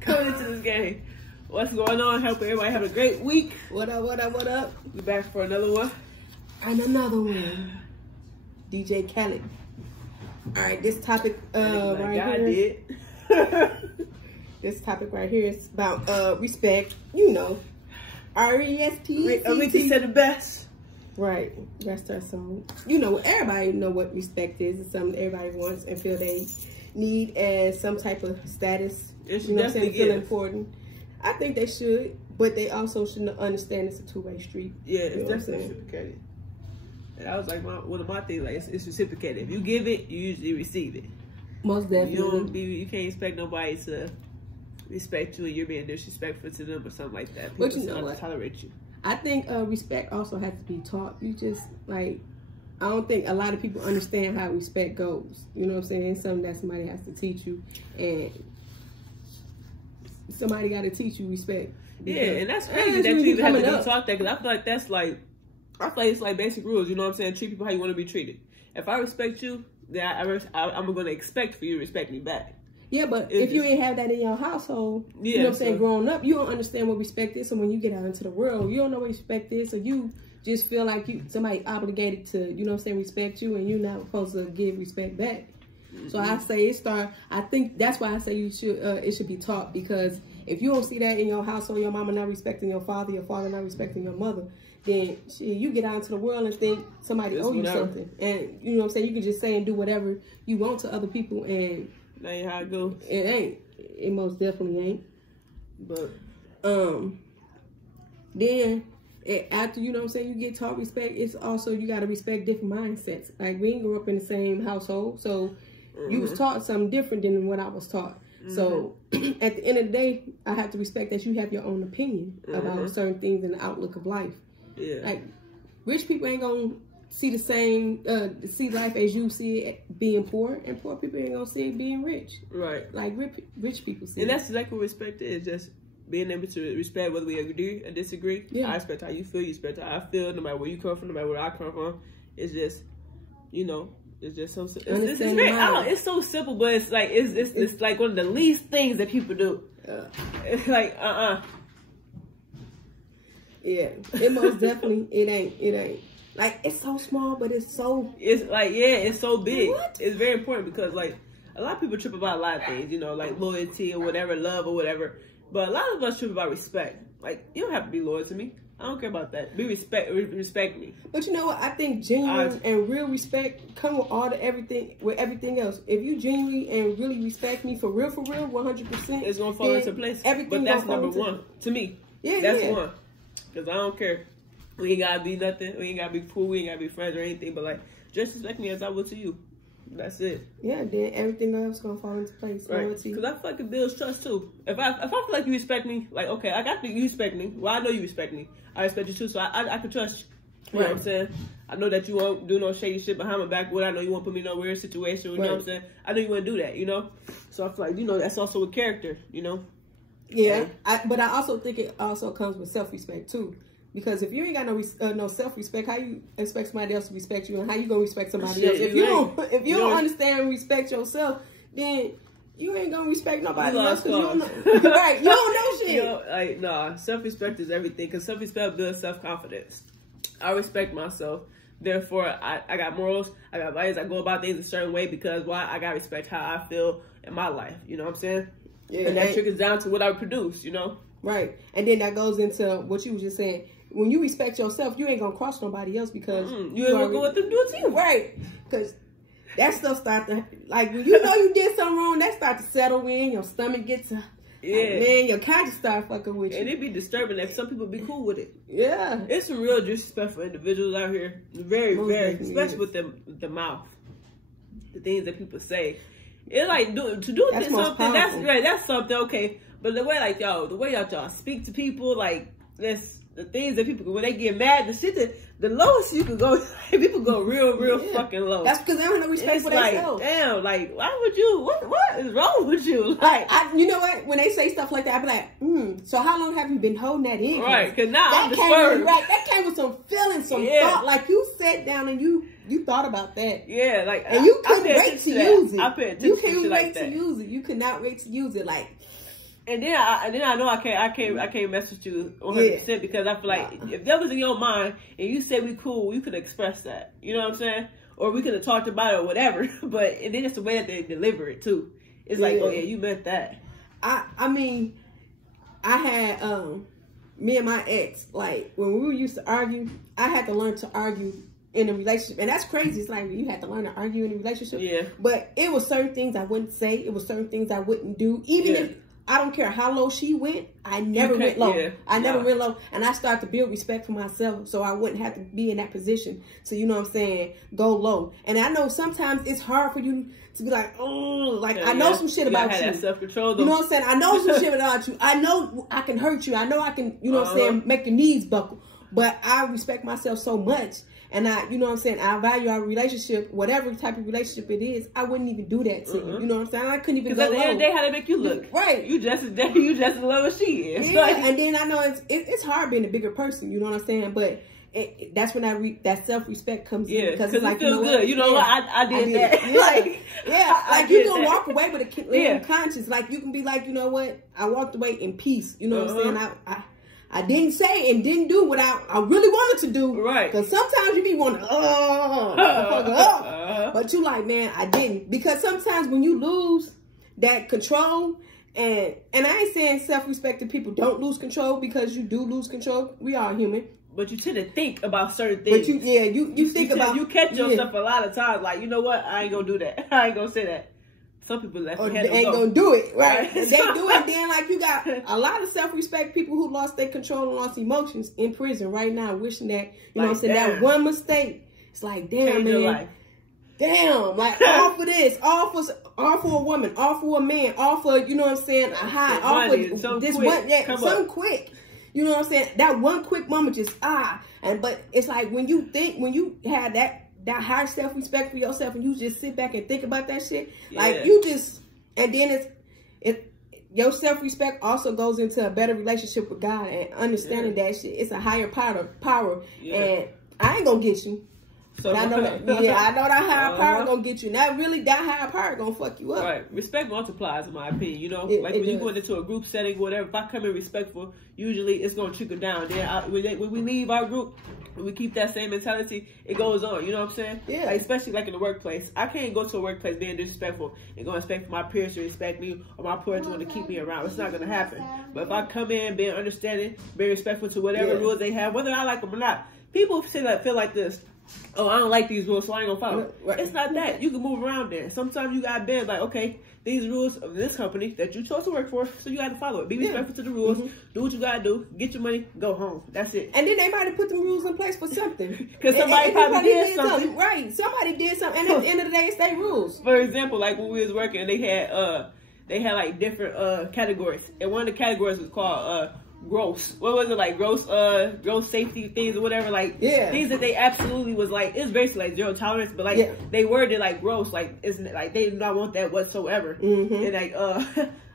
coming into this game. What's going on? Hope everybody have a great week. What up, what up, what up? We back for another one. And another one. DJ Khaled. Alright, this topic right here. This topic right here is about respect. You know. R.E.S.P.E.C.T. Aretha said the best. Right. That's our song. You know, everybody know what respect is. It's something everybody wants and feel they need as some type of status. You know what I'm saying? Feel important. I think they should, but they also should understand it's a two-way street. Yeah, it's definitely reciprocated. And I was like, one of my things, like, it's reciprocated. If you give it, you usually receive it. Most definitely. You can't expect nobody to respect you and you're being disrespectful to them or something like that. People but you know what? Tolerate you. I think respect also has to be taught. You just, like, I don't think a lot of people understand how respect goes. You know what I'm saying? It's something that somebody has to teach you. And somebody got to teach you respect. Yeah, and that's crazy that you even have to be taught that, because I feel like that's like, I feel like it's like basic rules. You know what I'm saying? Treat people how you want to be treated. If I respect you, then I'm going to expect for you to respect me back. Yeah, but if you ain't have that in your household, you know what I'm saying, growing up, you don't understand what respect is. So when you get out into the world, you don't know what respect is. So you just feel like somebody obligated to, you know what I'm saying, respect you, and you're not supposed to give respect back. Mm-hmm. So I say I think that's why I say you should it should be taught, because if you don't see that in your household, your mama not respecting your father not respecting your mother, then you get out into the world and think somebody owe you something. And you know what I'm saying, you can just say and do whatever you want to other people, and that ain't how it goes. It ain't. It most definitely ain't. But then after, you know what I'm saying, you get taught respect, it's also you gotta respect different mindsets. Like, we didn't grow up in the same household, so you was taught something different than what I was taught. So at the end of the day, I have to respect that you have your own opinion about certain things in the outlook of life. Yeah. Like, rich people ain't gonna see the same, see life as you see it being poor, and poor people ain't gonna see it being rich. Right. Like rich people see. And that's exactly what respect is, just being able to respect whether we agree or disagree. Yeah. I respect how you feel, you respect how I feel, no matter where you come from, no matter where I come from. It's just, you know, it's just so simple. It's so simple, but it's like it's like one of the least things that people do. It's like Yeah, it most definitely it ain't. Like, it's so small, but it's like, yeah, it's so big. What? It's very important, because like a lot of people trip about a lot of things, you know, like loyalty or whatever, love or whatever. But a lot of us trip about respect. Like, you don't have to be loyal to me. I don't care about that. Respect me. But you know what? I think genuine and real respect come with everything else. If you genuinely and really respect me for real, 100%, it's gonna fall into place. Everything, but that's number one to me. Yeah, that's one. Because I don't care. We ain't gotta be nothing. We ain't gotta be cool. We ain't gotta be friends or anything. But like, just respect me as I would to you. That's it. Yeah, then everything else gonna fall into place. Right. Because I feel like it builds trust too. If I feel like you respect me, like, okay, I got to you respect me. Well, I know you respect me. I respect you too, so I can trust you. You know what I'm saying? I know that you won't do no shady shit behind my back. I know you won't put me in no weird situation. You know what I'm saying? I know you wouldn't do that. You know. So I feel like, you know, that's also a character. You know. Yeah, but I also think it also comes with self-respect too. Because if you ain't got no self-respect, how you expect somebody else to respect you, and how you gonna respect somebody else? If you don't understand and respect yourself, then you ain't gonna respect nobody else, because you don't know. Right? You don't know shit. You know, like, nah, self-respect is everything, because self-respect builds self-confidence. I respect myself, therefore I got morals, I got values, I go about things a certain way, because why? I got respect how I feel in my life. You know what I'm saying? Yeah, and that trickles down to what I produce. You know. Right, and then that goes into what you was just saying. When you respect yourself, you ain't gonna cross nobody else, because you ain't gonna go with them do it to you. Right, because that stuff start to, like, when you know you did something wrong, that start to settle in, your stomach gets like, man, your conscience start fucking with you. And it be disturbing that some people be cool with it. Yeah, it's some real disrespectful individuals out here, very, especially with the mouth, the things that people say. It's like something that's right. That's something okay, but the way the way y'all speak to people, like the things that people, when they get mad, the shit that the lowest you could go, people go real fucking low. That's because they don't have no respect for themselves. Damn, like, why would you? What is wrong with you? Like, you know what? When they say stuff like that, I be like, so how long have you been holding that in? Right, because now I'm disturbed. That came with some feelings, some thought. Like, you sat down and you thought about that. Yeah, like, and you couldn't wait to use it. I pay attention You couldn't wait to use it. You could not wait to use it. Like, And then I know I can't mess with you 100% because I feel like if that was in your mind and you said we cool, you could express that. You know what I'm saying? Or we could have talked about it or whatever. But and then it's the way that they deliver it too. It's like, oh yeah, you meant that. I mean, I had me and my ex, like when we used to argue, I had to learn to argue in a relationship, and that's crazy. It's like you had to learn to argue in a relationship. Yeah. But it was certain things I wouldn't say. It was certain things I wouldn't do, even if. I don't care how low she went. I never went low. Yeah. I never went low. And I started to build respect for myself so I wouldn't have to be in that position. So, you know what I'm saying, go low. And I know sometimes it's hard for you to be like, oh, like I know some shit about you. That self-control, though. You know what I'm saying? I know some shit about you. I know I can hurt you. I know I can, you know what I'm saying, make your knees buckle. But I respect myself so much. And I, you know what I'm saying, I value our relationship, whatever type of relationship it is. I wouldn't even do that to you. You know what I'm saying? I couldn't even go low. Because at the end of the day, how they make you look. Right. You just as low as she is. Yeah, and then I know it's hard being a bigger person, you know what I'm saying? But that's when that self-respect comes in. Because it's like, it feels good. You know what? I did that. Yeah. like you can walk away with a clear conscience. Like you can be like, you know what? I walked away in peace. You know what I'm saying? I didn't say and didn't do what I really wanted to do. Right. Because sometimes you be wanting but you like, man, I didn't. Because sometimes when you lose that control, and I ain't saying self-respecting people don't lose control, because you do lose control. We are human. But you tend to think about certain things. But you think about... You catch yourself a lot of times like, you know what? I ain't going to do that. I ain't going to say that. Some people they ain't gonna do it, right? They do it. Then, like, you got a lot of self-respect people who lost their control and lost emotions in prison right now, wishing that, you know what I'm saying, that one mistake. It's like, damn, man, damn, like all for this, all for a woman, all for a man, all for, you know what I'm saying, a high, all for this one, something quick. You know what I'm saying? That one quick moment, just but it's like when you have that high self-respect for yourself and you just sit back and think about that shit, like you just, and then your self-respect also goes into a better relationship with God and understanding that shit. It's a higher power. And I ain't gonna get you. So I know that, I know that higher power gonna get you. That higher power gonna fuck you up. Right. Respect multiplies, in my opinion. You know, like when you go into a group setting, whatever. If I come in respectful, usually it's gonna trickle down. Then when we leave our group, when we keep that same mentality, it goes on. You know what I'm saying? Yeah. Like, especially like in the workplace, I can't go to a workplace being disrespectful and go expect my peers to respect me or my peers to want to keep me around. It's not gonna happen. But if I come in being understanding, being respectful to whatever rules they have, whether I like them or not, people feel like this. Oh, I don't like these rules, so I ain't gonna follow. Right. It's not that. You can move around there. Sometimes you gotta bend like, okay, these rules of this company that you chose to work for, so you gotta follow it. Be respectful to the rules. Do what you gotta do. Get your money. Go home. That's it. And then they might have put them rules in place for something. Because somebody probably did something. Right. Somebody did something. And at the end of the day, it's their rules. For example, like when we was working, they had like different categories, and one of the categories was called gross. What was it, like gross safety things or whatever, like things that they absolutely was like, it's basically like zero tolerance, but like they worded it like gross, like it's like they do not want that whatsoever. And like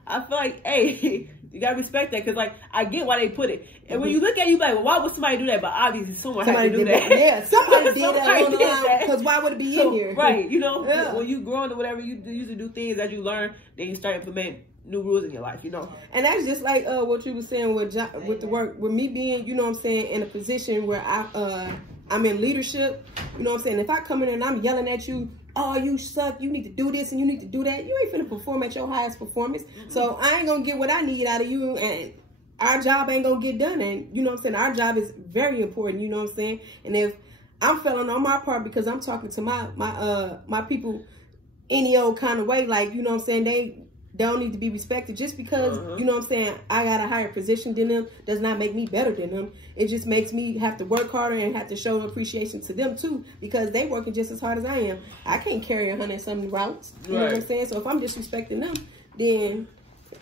I feel like, hey, you gotta respect that, because like I get why they put it, and when you look at it, you be like, well, why would somebody do that? But obviously somebody had to do that. Yeah, somebody did that because why would it be in here? Right, you know, when you grow into whatever, you used to do things that you learn, then you start implementing new rules in your life, you know. And that's just like what you were saying with the work, with me being, you know what I'm saying, in a position where I'm in leadership, you know what I'm saying. If I come in and I'm yelling at you, oh, you suck, you need to do this and you need to do that, you ain't finna perform at your highest performance. So I ain't gonna get what I need out of you, and our job ain't gonna get done. And you know what I'm saying, our job is very important, you know what I'm saying. And if I'm failing on my part because I'm talking to my people any old kind of way, like, you know what I'm saying, they don't need to be respected just because, you know what I'm saying, I got a higher position than them, does not make me better than them. It just makes me have to work harder and have to show appreciation to them too, because they working just as hard as I am. I can't carry 100-something routes, you know what I'm saying? So if I'm disrespecting them, then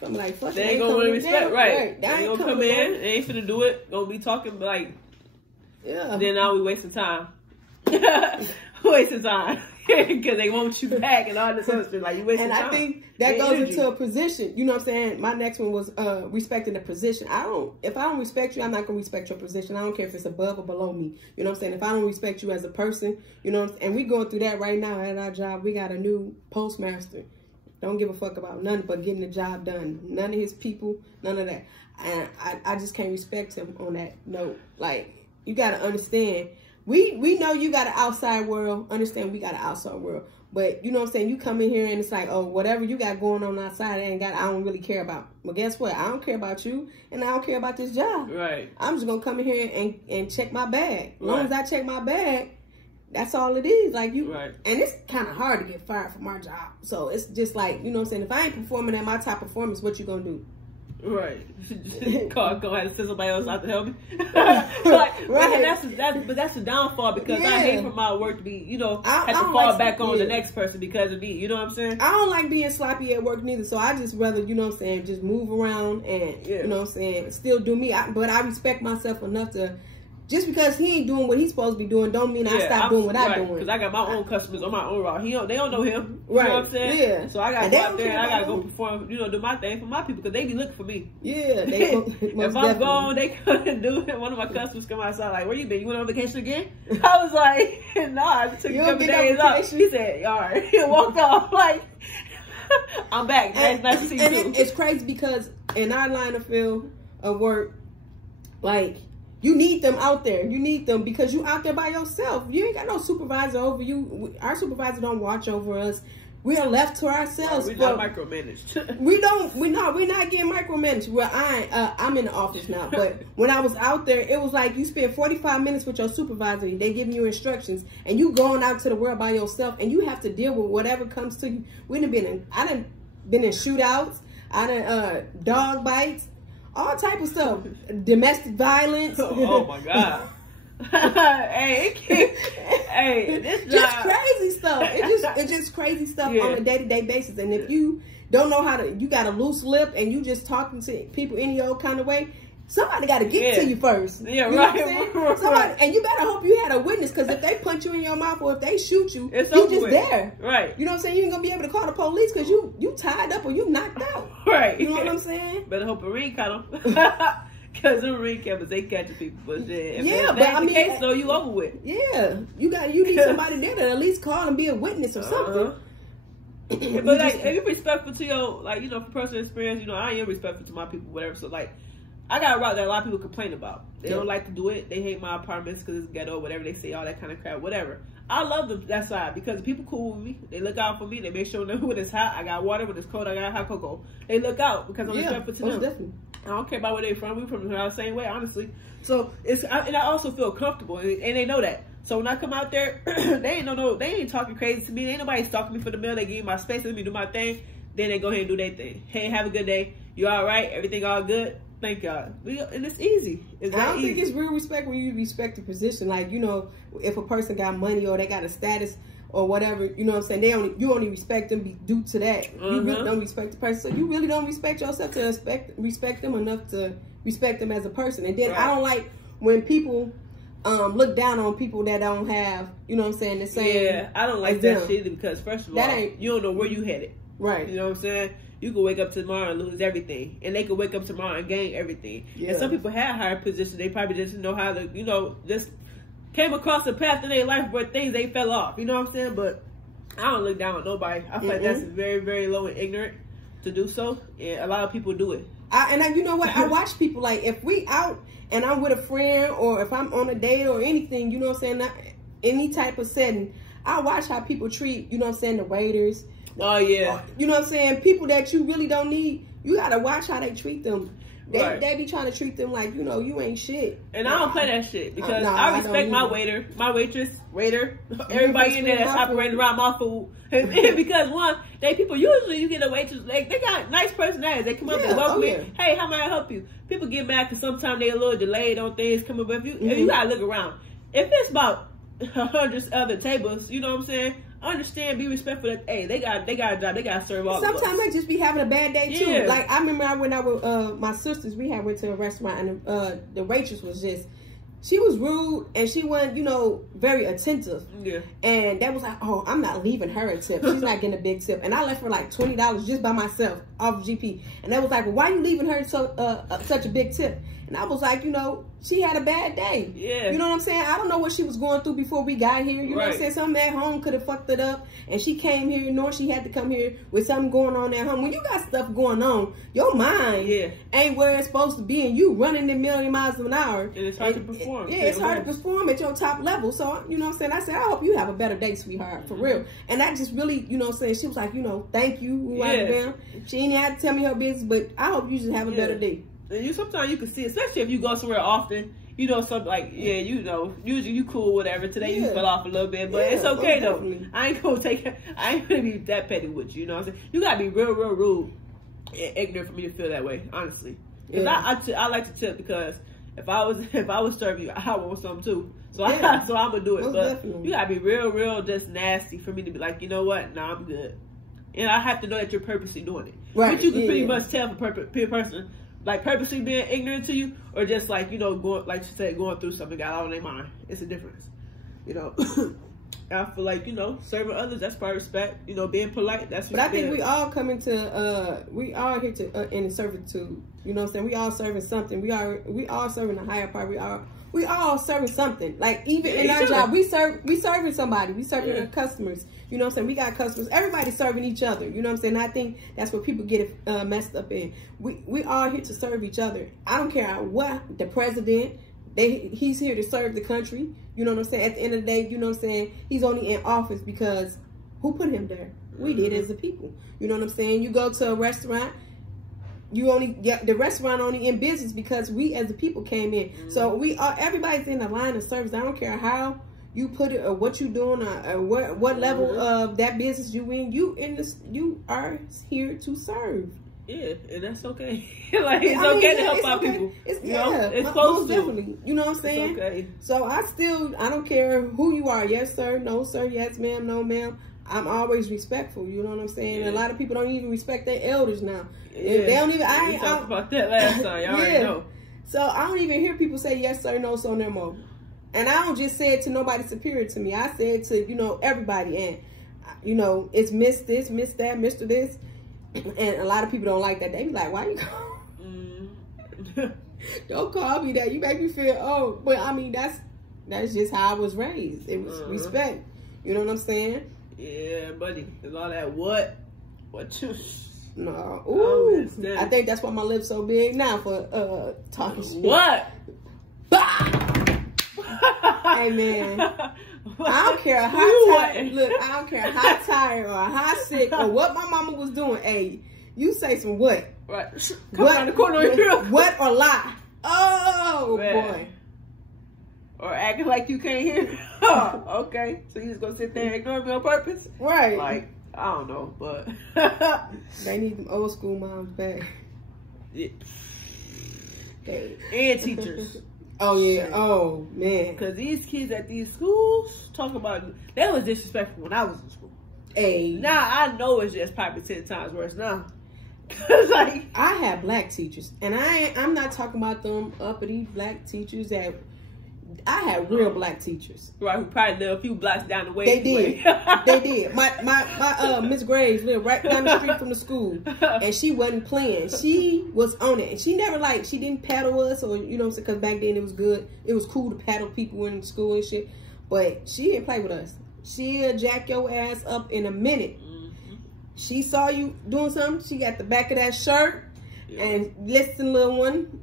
I'm like, fuck, they ain't gonna really respect, right? They ain't gonna come in, they ain't finna do it, gonna be talking like, then now we wasting time. Wasting time. Because they want you back and all this other stuff. Like, you wasting time. And I think that goes into a position. You know what I'm saying? My next one was respecting the position. If I don't respect you, I'm not going to respect your position. I don't care if it's above or below me. You know what I'm saying? If I don't respect you as a person, you know what I'm saying? And we going through that right now at our job. We got a new postmaster. don't give a fuck about nothing but getting the job done. None of his people, none of that. And I just can't respect him on that note. Like, you got to understand, we know you got an outside world. Understand we got an outside world. But, you know what I'm saying, you come in here and it's like, oh, whatever you got going on outside, I don't really care about. Well, guess what? I don't care about you, and I don't care about this job. Right. I'm just going to come in here and check my bag. As long as I check my bag, that's all it is. Like, you, and it's kind of hard to get fired from our job. So it's just like, you know what I'm saying, if I ain't performing at my top performance, what you going to do? Right. Go ahead and send somebody else out to help me. But that's the downfall, because I hate for my work to be, you know, have to fall back on the next person because of me. You know what I'm saying? I don't like being sloppy at work neither. So I just rather, you know what I'm saying, just move around and, you know what I'm saying, still do me. But I respect myself enough to, just because he ain't doing what he's supposed to be doing, don't mean I stop doing what I'm doing. Because I got my own customers on my own route. They don't know him. You know what I'm saying? Yeah. So I got to go out there and I got to go perform, you know, do my thing for my people, because they be looking for me. Yeah. If I'm gone, they come and do it. One of my customers come outside like, where you been? You went on vacation again? I was like, nah, I just took a couple days off. He said, all right. He walked off like, I'm back. Nice to see you too. It's crazy because in our line of field of work, like, you need them out there. You need them because you out there by yourself. You ain't got no supervisor over you. Our supervisor don't watch over us. We are left to ourselves. We're not micromanaged. We're not getting micromanaged. Well, I'm in the office now, but when I was out there, it was like you spend 45 minutes with your supervisor. They giving you instructions, and you going out to the world by yourself, and you have to deal with whatever comes to you. I done been in shootouts. I done dog bites. All type of stuff, domestic violence. Oh my God! Hey, this job, just crazy stuff. It's just crazy stuff on a day-to-day basis. And if you don't know how to, you got a loose lip and you just talking to people any old kind of way, somebody got to get to you first. Yeah, you know what I'm saying? And you better hope you had a witness, because if they punch you in your mouth or if they shoot you, you just there. Right. You know what I'm saying? You ain't gonna be able to call the police because you tied up or you knocked out. Right. You know what I'm saying? Better hope a ring caught them. Because the ring cameras, they catching people. But if that's the case, so you over with. Yeah. You need somebody there to at least call and be a witness or something. But like, if you're respectful to your, like, you know, for personal experience, you know, I am respectful to my people, whatever. So like, I got a route that a lot of people complain about. They don't like to do it. They hate my apartments because it's ghetto, whatever. They say all that kind of crap, whatever. I love them that side because people cool with me. They look out for me. They make sure when it's hot, I got water. When it's cold, I got hot cocoa. They look out because I'm respectful to them. Definitely. I don't care about where they from. We from the same way, honestly. So and I also feel comfortable, and they know that. So when I come out there, they ain't talking crazy to me. Ain't nobody stalking me for the meal. They give me my space, let me do my thing. Then they go ahead and do their thing. Hey, have a good day. You all right? Everything all good? Thank God. And it's easy. I don't think it's real respect when you respect the position. Like, you know, if a person got money or they got a status or whatever, you know what I'm saying? You only respect them due to that. You really don't respect the person. So you really don't respect yourself to respect them enough to respect them as a person. And then I don't like when people look down on people that don't have, you know what I'm saying, the same. Yeah, I don't like that shit either, because first of all, you don't know where you headed. Right. You know what I'm saying? You could wake up tomorrow and lose everything. And they could wake up tomorrow and gain everything. Yeah. And some people had higher positions. They probably just didn't know how to, you know, just came across a path in their life where things, they fell off. You know what I'm saying? But I don't look down on nobody. I feel like that's very, very low and ignorant to do so. And a lot of people do it. And you know what? I watch people, like, if we out and I'm with a friend or if I'm on a date or anything, you know what I'm saying, not any type of setting, I watch how people treat, you know what I'm saying, the waiters. Oh, yeah. You know what I'm saying? People that you really don't need, you got to watch how they treat them. They be trying to treat them like, you know, you ain't shit. And I don't play that shit because I respect my waiter, my waitress, waiter, everybody in there that's operating around my food. Because one, people usually you get a waitress, they got nice personalities. They come up and welcome me. Hey, how may I help you? People get mad because sometimes they a little delayed on things coming. But if you gotta look around. If it's about 100 other tables, you know what I'm saying? Understand, be respectful that, hey, they got a job, they got to serve all of us. Sometimes I just be having a bad day too. Yeah. Like I remember when I was my sisters, we went to a restaurant and the waitress was she was rude and she wasn't, you know, very attentive. Yeah. And that was like, oh, I'm not leaving her a tip. She's not getting a big tip. And I left her like $20 just by myself off GP. And that was like, well, why are you leaving her such a big tip? And I was like, you know, she had a bad day. Yeah. You know what I'm saying? I don't know what she was going through before we got here. You know what I'm saying? Something at home could have fucked it up. And she came here, nor she had to come here with something going on at home. When you got stuff going on, your mind ain't where it's supposed to be. And you running a million miles an hour. And it's hard to perform. Yeah, it's hard to perform at your top level. So, you know what I'm saying? I said, I hope you have a better day, sweetheart. For real. And I just really, you know what I'm saying? She was like, you know, thank you. She ain't had to tell me her business, but I hope you just have a better day. And sometimes you can see, especially if you go somewhere often, you know, something like, you know, usually you cool, whatever. Today you fell off a little bit, but it's okay though. I ain't gonna be that petty with you, you know what I'm saying? You gotta be real rude and ignorant for me to feel that way, honestly. Because I like to tip, because if I was serving you, I want some too. So I'm gonna do it. Most but definitely. You gotta be real just nasty for me to be like, you know what? Nah, I'm good. And I have to know that you're purposely doing it. Right. But you can pretty much tell for a person, like purposely being ignorant to you, or just like, you know, going, like you said, going through something got out on their mind. It's a difference. You know. I feel like, you know, serving others, that's part of respect. You know, being polite, that's what. But I think we all come into we all here to in servitude. You know what I'm saying? We all serving something. We all serving a higher part. We all serving something. Like even in our job, we serving somebody. We serving our customers. You know what I'm saying? We got customers. Everybody's serving each other. You know what I'm saying? And I think that's what people get messed up in. We all here to serve each other. I don't care what the president. He's here to serve the country. You know what I'm saying? At the end of the day, you know what I'm saying? He's only in office because who put him there? We did as a people. You know what I'm saying? You go to a restaurant, the restaurant only in business because we as a people came in. So everybody's in the line of service. I don't care how you put it or what you doing or what level of that business you in. You are here to serve. Yeah, and that's okay. Like it's okay to help out people. It's close to. Definitely. You know what I'm saying? It's okay. So I don't care who you are. Yes, sir. No, sir. Yes, ma'am. No, ma'am. I'm always respectful. You know what I'm saying? Yeah. A lot of people don't even respect their elders now. Yeah. They don't even. We talked about that last time. Y'all already know. So I don't even hear people say yes, sir, no, sir, no more. And I don't just say it to nobody superior to me. I say it to everybody, and it's Miss this, Miss that, Mr. this. And a lot of people don't like that. They be like, why you call? Don't call me that. You make me feel, but I mean, that's just how I was raised. It was respect. You know what I'm saying? Yeah, buddy. There's all that what you... No. Ooh. I think that's why my lips so big now for talking shit. What? Hey, man. I don't care how tired. Look, I don't care how tired or how sick or what my mama was doing. Hey, you say some what? Right. Come around the corner and hear what or lie. Oh, boy. Or acting like you can't hear. Oh, okay. So you just gonna sit there and ignore me on purpose? Right. Like, I don't know, but they need them old school moms back. Yeah. And teachers. Oh yeah. Oh man. Because these kids at these schools talk about that was disrespectful when I was in school. Hey. Now I know it's just probably 10 times worse now. Cause like I had black teachers, and I'm not talking about them uppity black teachers that. I had real black teachers. Right, who probably lived a few blocks down the way. They did. They did. My Miss Graves lived right down the street from the school. And she wasn't playing. She was on it. And she never she didn't paddle us or, you know what I'm saying, because back then it was good. It was cool to paddle people in school and shit. But she didn't play with us. She'll jack your ass up in a minute. She saw you doing something. She got the back of that shirt. And listen, little one.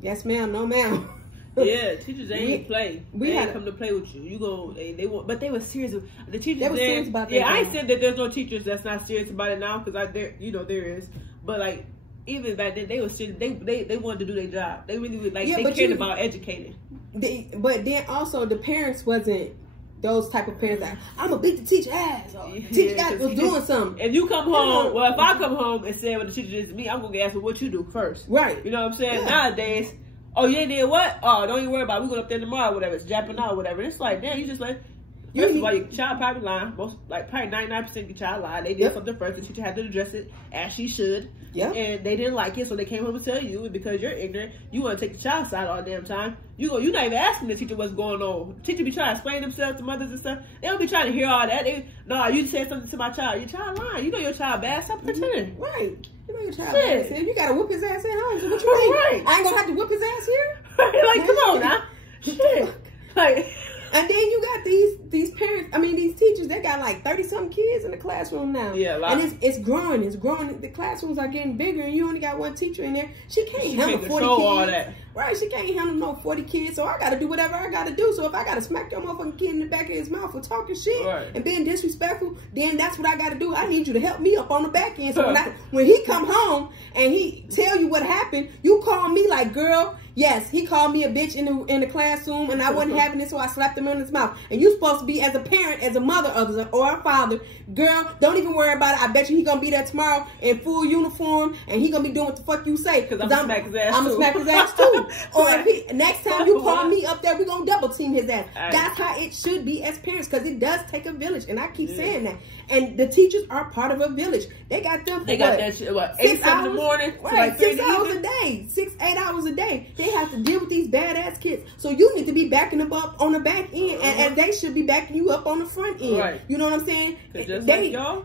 Yes, ma'am. No, ma'am. Yeah, teachers they ain't play. They ain't come to play with you. You go, they want, but they were serious. The teachers, they were serious about that. Yeah, I ain't said that there's no teachers that's not serious about it now, because there is. But like even back then, they were serious. They wanted to do their job. They really they cared about educating. But then also the parents wasn't those type of parents that I'm gonna beat the teacher ass. Or teacher guy was doing something. If you come home, if I come home and say, well, the teacher is me, I'm gonna ask her what you do first. Right. You know what I'm saying? Yeah. Nowadays. Oh, you did what? Oh, don't even worry about it. We going up there tomorrow, whatever. It's Japan or whatever. It's like, damn, you just first of all, your child probably lying. Probably 99% of your child lied. They did something first. The teacher had to address it as she should. Yeah. And they didn't like it, so they came home and tell you. And because you're ignorant, you want to take the child's side all the damn time. You're not even asking the teacher what's going on. The teacher be trying to explain themselves to mothers and stuff. They don't be trying to hear all that. You said something to my child. Your child lying. You know your child bad. Stop pretending. Right. You know your child bad. You got to whoop his ass at home. So what you mean? Right. I ain't going to have to whoop his ass here? Like, come on now. Shit. Like, and then you got these parents, these teachers, they got like 30-something kids in the classroom now. Yeah, and it's growing. The classrooms are getting bigger, and you only got one teacher in there. She can't handle 40 kids. All that. Right, she can't handle no 40 kids, so I got to do whatever I got to do. So if I got to smack your motherfucking kid in the back of his mouth for talking shit and being disrespectful, then that's what I got to do. I need you to help me up on the back end. So when he come home and he tell you what happened, you call me like, girl, yes, he called me a bitch in the classroom, and I wasn't having it, so I slapped him in his mouth. And you supposed to be, as a parent, as a mother or a father, girl, don't even worry about it. I bet you he gonna be there tomorrow in full uniform, and he gonna be doing what the fuck you say. Because I'm gonna smack his ass. I'm gonna smack his ass too. Or if next time you call me up there, we gonna double team his ass. That's how it should be as parents, because it does take a village, and I keep saying that. And the teachers are part of a village. They got them for that shit, 8, 7 in the morning? Right, 6 hours a day. 6, 8 hours a day. They have to deal with these badass kids. So you need to be backing them up on the back end, and they should be backing you up on the front end. Right. You know what I'm saying?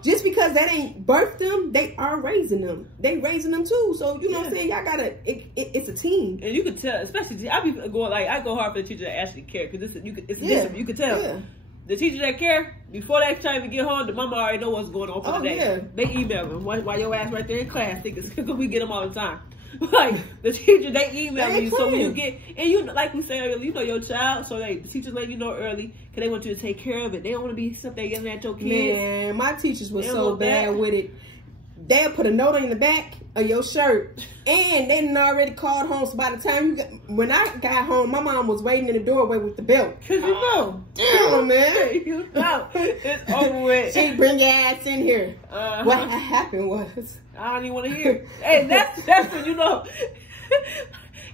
Just because that ain't birthed them, they are raising them. They raising them too. So you know what I'm saying? Y'all gotta. It's a team. And you could tell, especially I go hard for the teacher that actually care, because you could tell. Yeah. The teachers that care, before they try to get home, the mama already know what's going on for the day. Yeah. They email them while your ass right there in class, because we get them all the time. Like, the teacher, they email you, so when you get, and you, like we said earlier, you know your child, so the teachers let you know early, because they want you to take care of it. They don't want to be something yelling at your kids. Man, my teachers were so bad with it. They'll put a note on the back of your shirt, and they done already called home. So by the time when I got home, my mom was waiting in the doorway with the belt. Cause you know, damn man, you know, it's over with. She'd bring your ass in here. What happened was, I don't even want to hear it. Hey, that's when you know.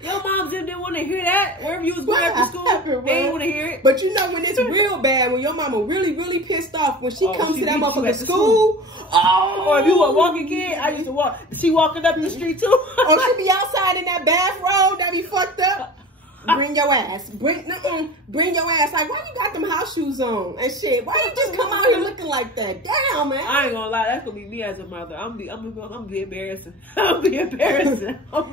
Your moms didn't want to hear that. Wherever you was going after school, they didn't want to hear it. But you know when it's real bad, when your mama really, really pissed off, when she comes to that motherfucking school. Or if you were a walking kid, I used to walk. She walking up the street too. Or she be outside in that bathrobe that be fucked up. Bring your ass. Bring your ass. Like, why you got them house shoes on and shit? Why you just come out here looking like that? Damn, man. I ain't gonna lie. That's gonna be me as a mother. I'm gonna be embarrassing. I'm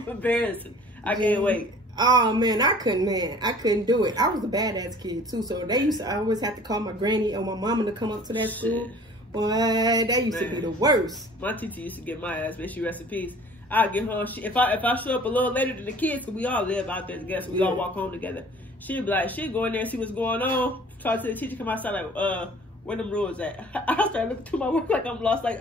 embarrassing. I can't wait. Oh man, I couldn't do it. I was a badass kid too, so I always have to call my granny or my mama to come up to that school. Boy, that used to be the worst. My teacher used to get my ass, may she rest in peace. I'd get her, if I show up a little later than the kids, because we all live out there together, so we all walk home together. She'd be like, she'd go in there and see what's going on. Talk to the teacher, come outside like, where them rules at? I started looking through my work like I'm lost. Like,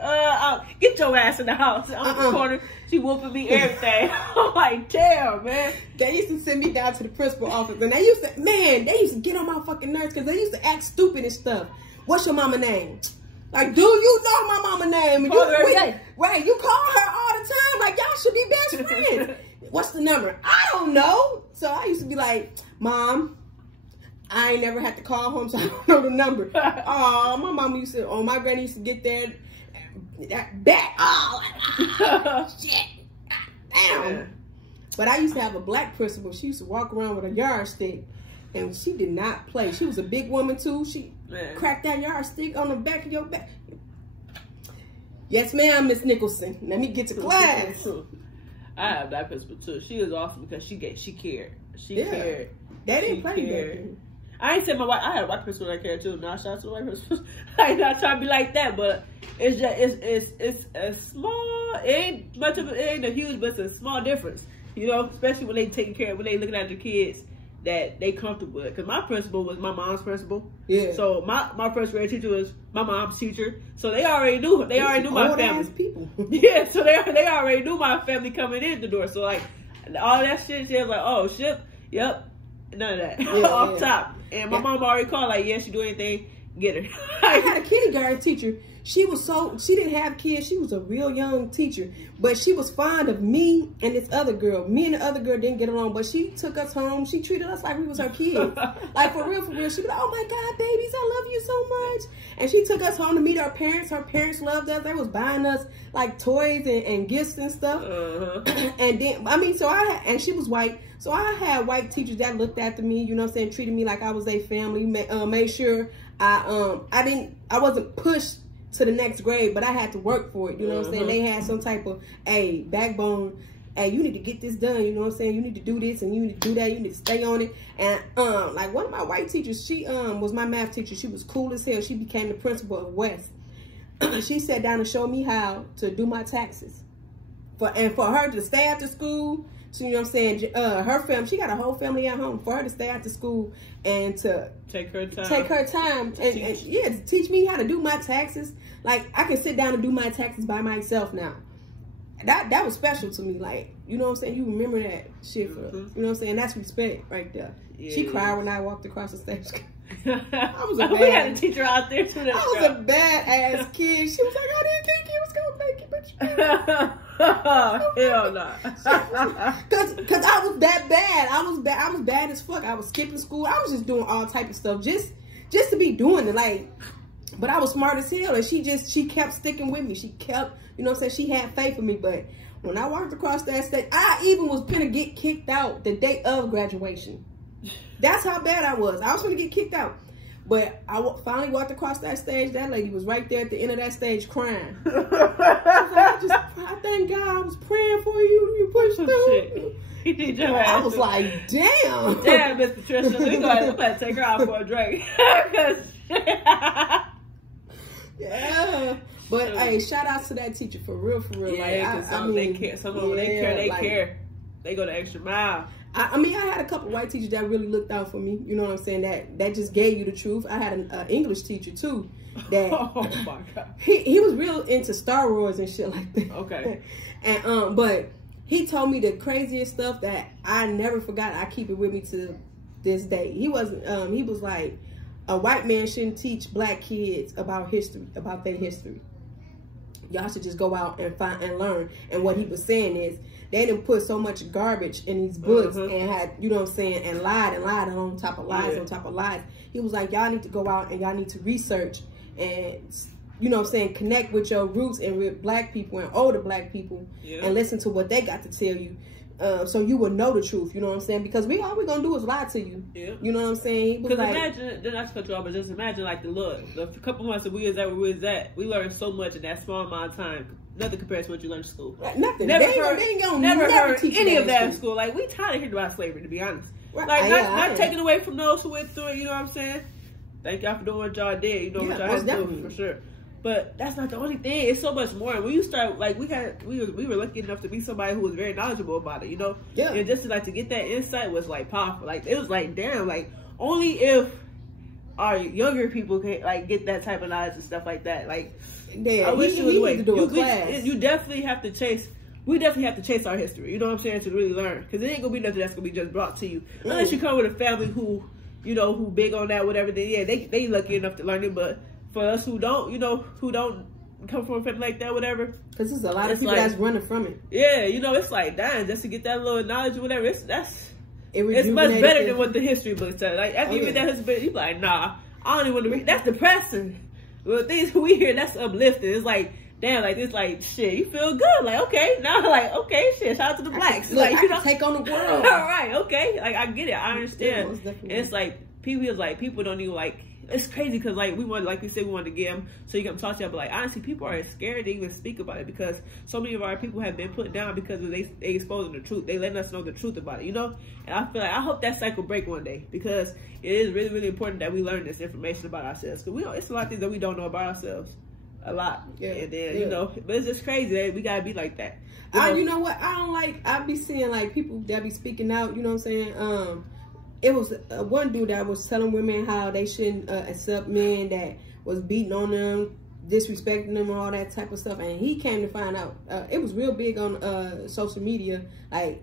get your ass in the house. I'm in the corner. She whooping me everything. I'm like, damn, man. They used to send me down to the principal office, and they used to get on my fucking nerves, because they used to act stupid and stuff. What's your mama name? Like, do you know my mama name? Right, you call her all the time. Like, y'all should be best friends. What's the number? I don't know. So I used to be like, Mom, I ain't never had to call home, so I don't know the number. Oh, my mama used to, my granny used to get that back. Oh, shit. Damn. Yeah. But I used to have a black principal. She used to walk around with a yardstick, and she did not play. She was a big woman, too. She cracked that yardstick on the back of your back. Yes, ma'am, Miss Nicholson. Let me get to class. I had a black principal, too. She was awesome because she cared. She cared. They didn't play back. I ain't said I had a white principal that cared, too. Now, shout out to the white principal. I ain't not trying to be like that, but it's just, it's a small, it ain't a huge, but it's a small difference. You know, especially when they taking care of, when they looking at their kids that they comfortable with. Because my principal was my mom's principal. Yeah. So my first grade teacher was my mom's teacher. So they already knew. They already knew my family. People. Yeah. So they already knew my family coming in the door. So like all that shit, she was like, oh shit, yep, none of that off top. And my mom already called like, yeah, she do anything, get her. I had a kindergarten teacher. She didn't have kids. She was a real young teacher, but she was fond of me and this other girl. Me and the other girl didn't get along, but she took us home. She treated us like we was her kids. Like for real. She'd be like, oh my God, babies, I love you so much. And she took us home to meet our parents. Her parents loved us. They was buying us like toys and gifts and stuff. And then, and she was white. So I had white teachers that looked after me, you know what I'm saying, treated me like I was their family, made sure I wasn't pushed to the next grade, but I had to work for it, you know what I'm saying? They had some type of backbone hey, you need to get this done, you know what I'm saying? You need to do this and you need to do that, you need to stay on it. And like one of my white teachers, she was my math teacher. She was cool as hell. She became the principal of West. She sat down and showed me how to do my taxes. For her to stay after school, so you know what I'm saying, her family, she got a whole family at home. For her to stay after school and to take her time and yeah, to teach me how to do my taxes. Like, I can sit down and do my taxes by myself now. That was special to me. Like, you know what I'm saying? You remember that shit for, you know what I'm saying? That's respect right there. Yeah, she cried when I walked across the stage. I was a bad, we had a teacher out there too. I was a badass kid. She was like, I didn't think you was gonna make it, but you hell no. Cause I was that bad. I was bad as fuck. I was skipping school. I was just doing all type of stuff just to be doing it. Like, but I was smart as hell, and she kept sticking with me. She kept, you know what I'm saying, she had faith in me. But when I walked across that stage, I even was gonna get kicked out the day of graduation. That's how bad I was. I was gonna get kicked out. But I finally walked across that stage. That lady was right there at the end of that stage crying. I thank God I was praying for you. You pushed through. I was like, damn. Damn, Miss Patricia. We gotta take her out for a drink. Yeah. But hey, shout out to that teacher for real, for real. Yeah, like, I mean, they care. Some of them, they care. They go the extra mile. I mean, I had a couple white teachers that really looked out for me. You know what I'm saying? That just gave you the truth. I had an English teacher too. That oh my God. He was real into Star Wars and shit like that. Okay. And but he told me the craziest stuff that I never forgot. I keep it with me to this day. He was like, a white man shouldn't teach black kids about history, about their history. Y'all should just go out and find and learn. And what he was saying is, they didn't put so much garbage in these books and had, you know what I'm saying, and lied on top of lies on top of lies. He was like, y'all need to go out and y'all need to research and, you know what I'm saying, connect with your roots and with black people and older black people and listen to what they got to tell you. So you will know the truth, you know what I'm saying? Because all we're going to do is lie to you. Yeah. You know what I'm saying? Because like, imagine, not to cut you off, but just imagine like the couple months that we was at where we was at, we learned so much in that small amount of time. Nothing compared to what you learned in school. Nothing. Never heard teach any of that in school. Like, we tired of hearing about slavery, to be honest. Right. Like, not taking away from those who went through it, you know what I'm saying? Thank y'all for doing what y'all did. You know what y'all had to do, for sure. But that's not the only thing. It's so much more. And when you start, like, we were lucky enough to be somebody who was very knowledgeable about it, you know? Yeah. And just to get that insight was, like, powerful. Like, it was like, damn, like, only if our younger people can, like, get that type of knowledge and stuff like that. Like, I wish you was way. You definitely have to chase. We definitely have to chase our history. You know what I'm saying, to really learn, because it ain't gonna be nothing that's gonna be just brought to you unless you come with a family who, you know, who big on that, whatever. Then yeah, they lucky enough to learn it. But for us who don't, you know, who don't come from a family like that, whatever, because there's a lot of people that's running from it. Yeah, you know, it's like, damn, just to get that little knowledge or whatever. It's much better than what the history books say. Like after you read that history book, you like, nah, I don't even want to read. That's depressing. Well, things we hear, that's uplifting. It's like, damn, like this, like, shit, you feel good. Like, okay, now, like, okay, shit, shout out to the blacks. Look, like, you know, take on the world. All right, okay, like, I get it, I understand. Yeah, and it's like, people don't even, like, it's crazy because, like, we said, we wanted to get them so you can talk to them, but, like, honestly, people are scared to even speak about it because so many of our people have been put down because they exposing the truth. They letting us know the truth about it, you know? And I feel like, I hope that cycle break one day because it is really, really important that we learn this information about ourselves because it's a lot of things that we don't know about ourselves. A lot. Yeah. And then, you know, but it's just crazy that we gotta be like that. You know what? I be seeing, like, people that be speaking out, you know what I'm saying? It was one dude that was telling women how they shouldn't accept men that was beating on them, disrespecting them, and all that type of stuff. And he came to find out, it was real big on social media, like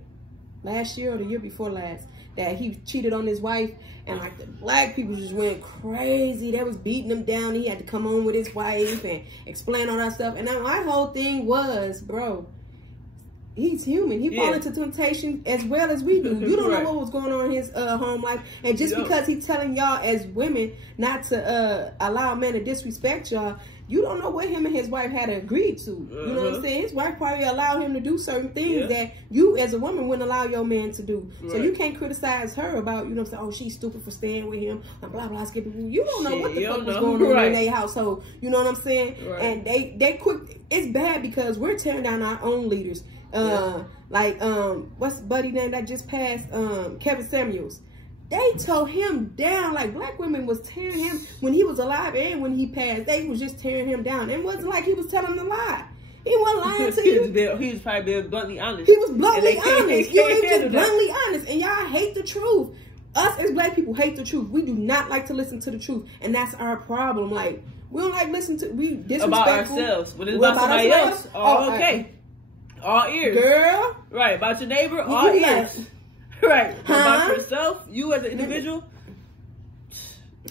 last year or the year before last, that he cheated on his wife. And like the black people just went crazy. They was beating him down. He had to come home with his wife and explain all that stuff. And now my whole thing was, bro, he's human. He fall into temptation as well as we do. You don't know what was going on in his home life. And just because he's telling y'all as women not to allow a man to disrespect y'all, you don't know what him and his wife had agreed to. You know what I'm saying? His wife probably allowed him to do certain things that you as a woman wouldn't allow your man to do. So you can't criticize her about, you know what I'm saying, oh, she's stupid for staying with him, and blah, blah, skipping. You don't know what the fuck was going on in their household. You know what I'm saying? And they quick, it's bad because we're tearing down our own leaders. Like, what's the buddy name that just passed? Kevin Samuels. They tore him down. Like, black women was tearing him when he was alive and when he passed. They was just tearing him down. It wasn't like he was telling a lie. He wasn't lying to you. He was probably being bluntly honest. He was bluntly honest. You ain't just bluntly honest. And y'all hate the truth. Us as black people hate the truth. We do not like to listen to the truth. And that's our problem. Like, we don't like listen to, we disrespectful. About ourselves. When it's about somebody else, all okay. All ears. Girl. Right. About your neighbor, all ears. Right. About yourself, you as an individual.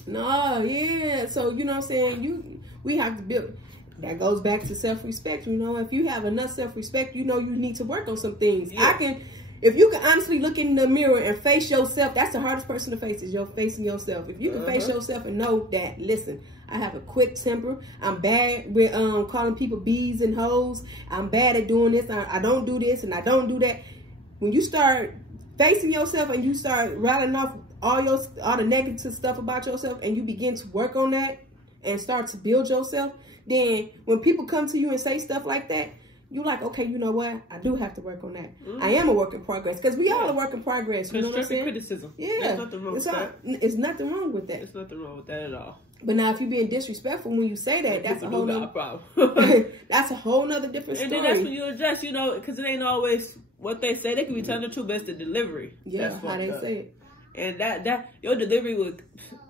No, yeah. So, you know what I'm saying? We have to build. That goes back to self-respect. You know, if you have enough self-respect, you know you need to work on some things. Yeah. If you can honestly look in the mirror and face yourself, that's the hardest person to face, is you're facing yourself. If you can face yourself and know that, listen, I have a quick temper. I'm bad with calling people bees and hoes. I'm bad at doing this. I don't do this and I don't do that. When you start facing yourself and you start rattling off all the negative stuff about yourself and you begin to work on that and start to build yourself, then when people come to you and say stuff like that, you're like, okay, you know what? I do have to work on that. I am a work in progress, because we all a work in progress. You know what I'm saying? Criticism. Yeah. There's nothing wrong with that. It's nothing wrong with that. There's nothing wrong with that at all. But now, if you're being disrespectful when you say that, that's a whole nother problem. That's a whole nother different story. And then that's when you address, you know, because it ain't always what they say. They can be telling the truth, but it's the delivery. Yeah, how they say it. And that your delivery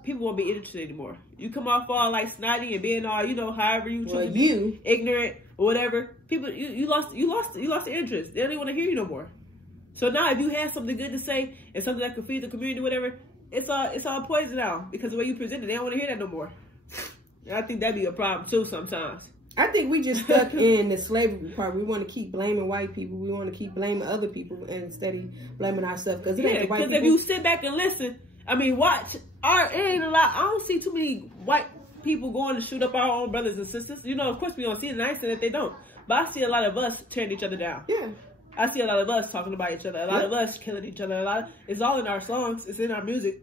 people won't be interested anymore. You come off all like snotty and being all, you know, however you choose to be, ignorant or whatever. People, you lost the interest. They don't even want to hear you no more. So now, if you have something good to say and something that could feed the community, whatever, it's all poison now, because the way you present it, they don't want to hear that no more. And I think that'd be a problem too sometimes. I think we just stuck in the slavery part. We want to keep blaming white people. We want to keep blaming other people instead of blaming ourselves. Because if you sit back and listen, I mean, watch. It ain't a lot. I don't see too many white people going to shoot up our own brothers and sisters. You know, of course we don't see it, and I ain't saying that they don't. But I see a lot of us tearing each other down. Yeah. I see a lot of us talking about each other. A lot of us killing each other. It's all in our songs. It's in our music,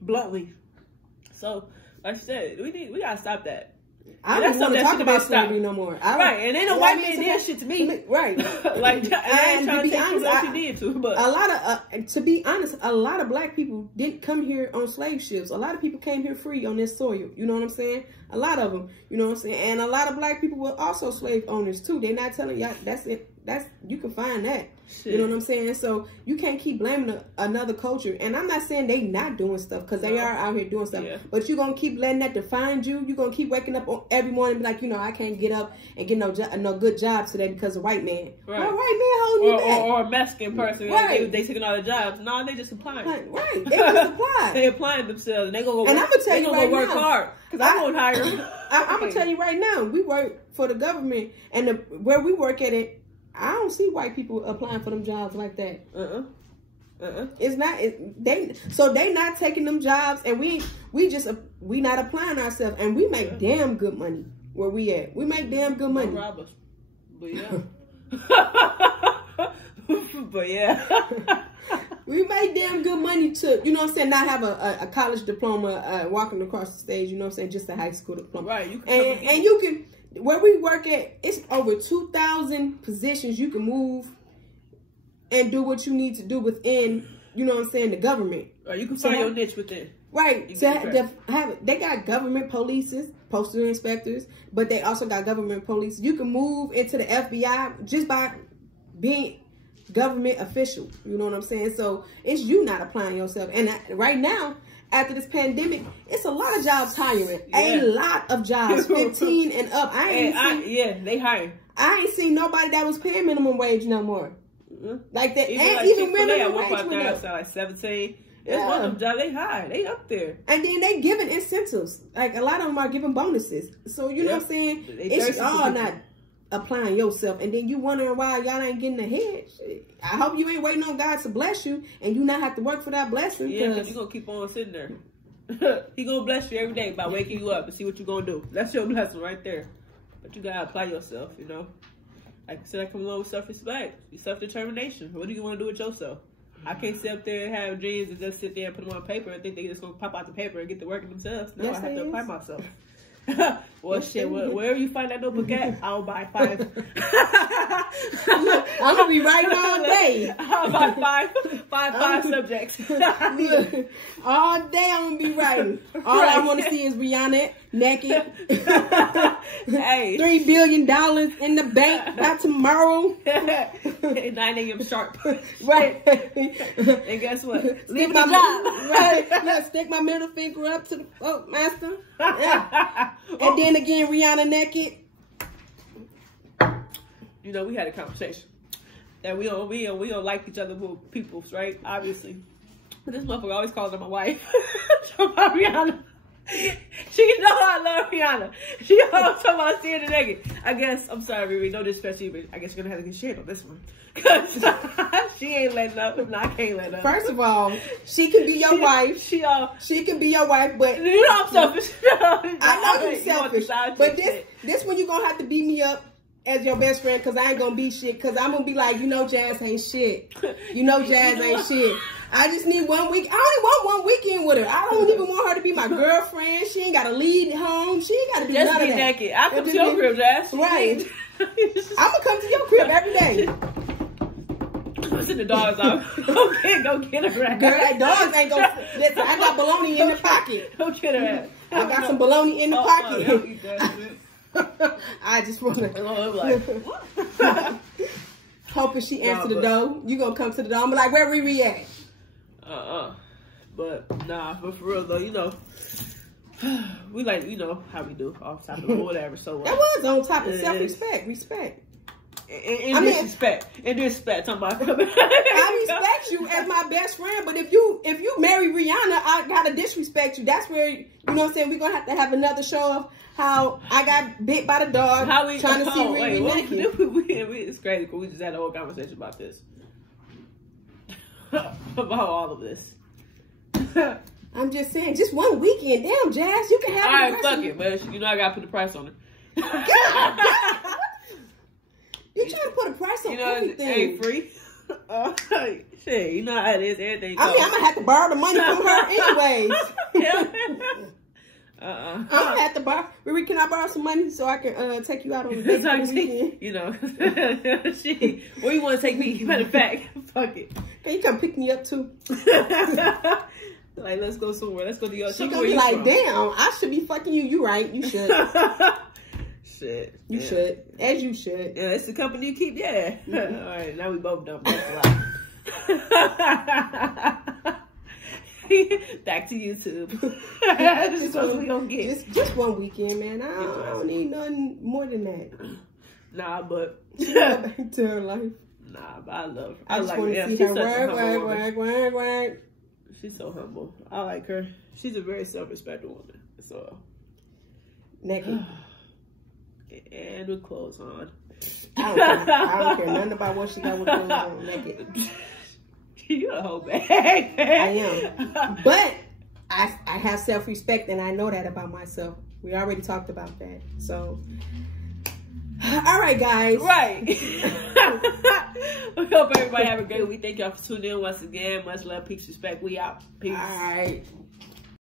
bluntly. So, like I said, we gotta stop that. I don't want to talk about slavery no more. Right, and ain't no white man did shit to me. Right. Like, I ain't trying to be honest, I did to, but a lot of, to be honest, a lot of black people didn't come here on slave ships. A lot of people came here free on this soil. You know what I'm saying? A lot of them. You know what I'm saying? And a lot of black people were also slave owners too. They're not telling y'all that's it. You can find that. Shit. You know what I'm saying? So you can't keep blaming another culture. And I'm not saying they not doing stuff, because they are out here doing stuff. Yeah. But you're going to keep letting that define you. You're going to keep waking up every morning and be like, you know, I can't get up and get no good job today because of white man. Right. Well, white man holding you back. Or a Mexican person. Right. They taking all the jobs. No, they just applying. Right. They just apply. They applying themselves. And they going to go, and I'm gonna tell you right work hard. Because I won't hire them. I'm going to tell you right now, we work for the government. And where we work at it, I don't see white people applying for them jobs like that. It's not. They not taking them jobs, and we not applying ourselves, and we make damn good money where we at. We make damn good money. Don't rob us. But yeah. But yeah. We make damn good money to, you know what I'm saying, not have a college diploma walking across the stage, you know what I'm saying, just a high school diploma. Right. You can and you can. Where we work at, it's over 2,000 positions you can move and do what you need to do within, you know what I'm saying, the government. Or you can find your niche within. Right. They got government polices, postal inspectors, but they also got government police. You can move into the FBI just by being government official. You know what I'm saying? So it's you not applying yourself. And right now, after this pandemic, it's a lot of jobs hiring. Yeah. A lot of jobs, 15 and up. They hire. I ain't seen nobody that was paying minimum wage no more. Like that, even minimum wage went up. Like 17. It's one of them jobs they hire. They up there. And then they giving incentives. Like a lot of them are giving bonuses. So you know what I'm saying? It's all not applying yourself, and then you wondering why y'all ain't getting ahead. I hope you ain't waiting on God to bless you and you not have to work for that blessing. Yeah, because you're going to keep on sitting there. He going to bless you every day by waking you up and see what you're going to do. That's your blessing right there. But you got to apply yourself, you know. Like I said, I come along with self-respect, self-determination. What do you want to do with yourself? I can't sit up there and have dreams and just sit there and put them on paper and think they just going to pop out the paper and get to working themselves. No, I have to apply myself. Well, shit, wherever you find that notebook at, I'll buy 5. I'm gonna be writing all day. I'll buy five subjects. All day I'm gonna be writing. All I want to see is Rihanna naked. Hey, $3 billion in the bank by tomorrow. 9 a.m. sharp. Right. And guess what? Leave my job. Right. Yeah, stick my middle finger up to the master. Yeah. And then again, Rihanna naked. You know, we had a conversation that we don't like each other with peoples, right? Obviously. But this motherfucker always calls her my wife. About Rihanna. She know I love Rihanna. She always talking about seeing the naked. I guess, I'm sorry, Riri, no disrespect to you, but I guess you're gonna have to get shit on this one. Cause she ain't letting up. No, I can't let up. First of all, she can be your wife. She can be your wife, but you know I'm selfish. I know you're selfish. But this one you gonna have to beat me up as your best friend, cause I ain't gonna be shit. Cause I'm gonna be like, you know, Jazz ain't shit. You know, Jazz ain't shit. I just need 1 week. I only want 1 weekend with her. I don't even want her to be my girlfriend. She ain't gotta lead home. She ain't gotta do none of that. Just be naked. I come to your crib, Jazz. Right. I'm gonna come to your crib every day. Listen, the dogs out. Go get her ass. Girl, that dogs ain't gonna. Listen, I got bologna in the pocket. Go get her ass. I got some bologna in the pocket. Eat that shit. I just wanna. Like, what? Hoping she answer the door. You gonna come to the door? I'm like, where Riri at? But nah, but for real though, you know, we like, you know how we do off topic or whatever. So that was on top of self-respect, respect. And disrespect. Talking about I respect you as my best friend, but if you marry Rihanna, I gotta disrespect you. That's where, you know what I'm saying, we're gonna have another show of how I got bit by the dog trying to see Riri naked. It's crazy because we just had a whole conversation about this. About all of this. I'm just saying, just 1 weekend. Damn, Jazz, you can have. All right, fuck it, but you know I gotta put a price on it. You trying to put a price on everything? It ain't free. Shit, you know how it is. Everything. I mean, I'm gonna have to borrow the money from her anyways. I'm gonna have to borrow. Riri, can I borrow some money so I can take you out on the date for the weekend? You know, where you want to take me? Matter of fact, fuck it. Can you come pick me up too? Like, let's go somewhere. Let's go to your. She gonna be like, damn, I should be fucking you. You right? You should. Shit. You should, as you should. Yeah, it's the company you keep. Yeah. All right, now we both done. Back to YouTube. That's what we gonna get. Just 1 weekend, man. I don't need nothing more than that. Nah, but back to her life. Nah, but I love her. I just want to see her work. She's so humble. I like her. She's a very self-respecting woman. So naked and with clothes on. I don't care nothing about what she got with clothes on. Naked. You a whole bag. I am, but I have self-respect, and I know that about myself. We already talked about that. So, all right, guys. Right. We hope everybody have a great week. Thank y'all for tuning in once again. Much love, peace, respect. We out. Peace. All right.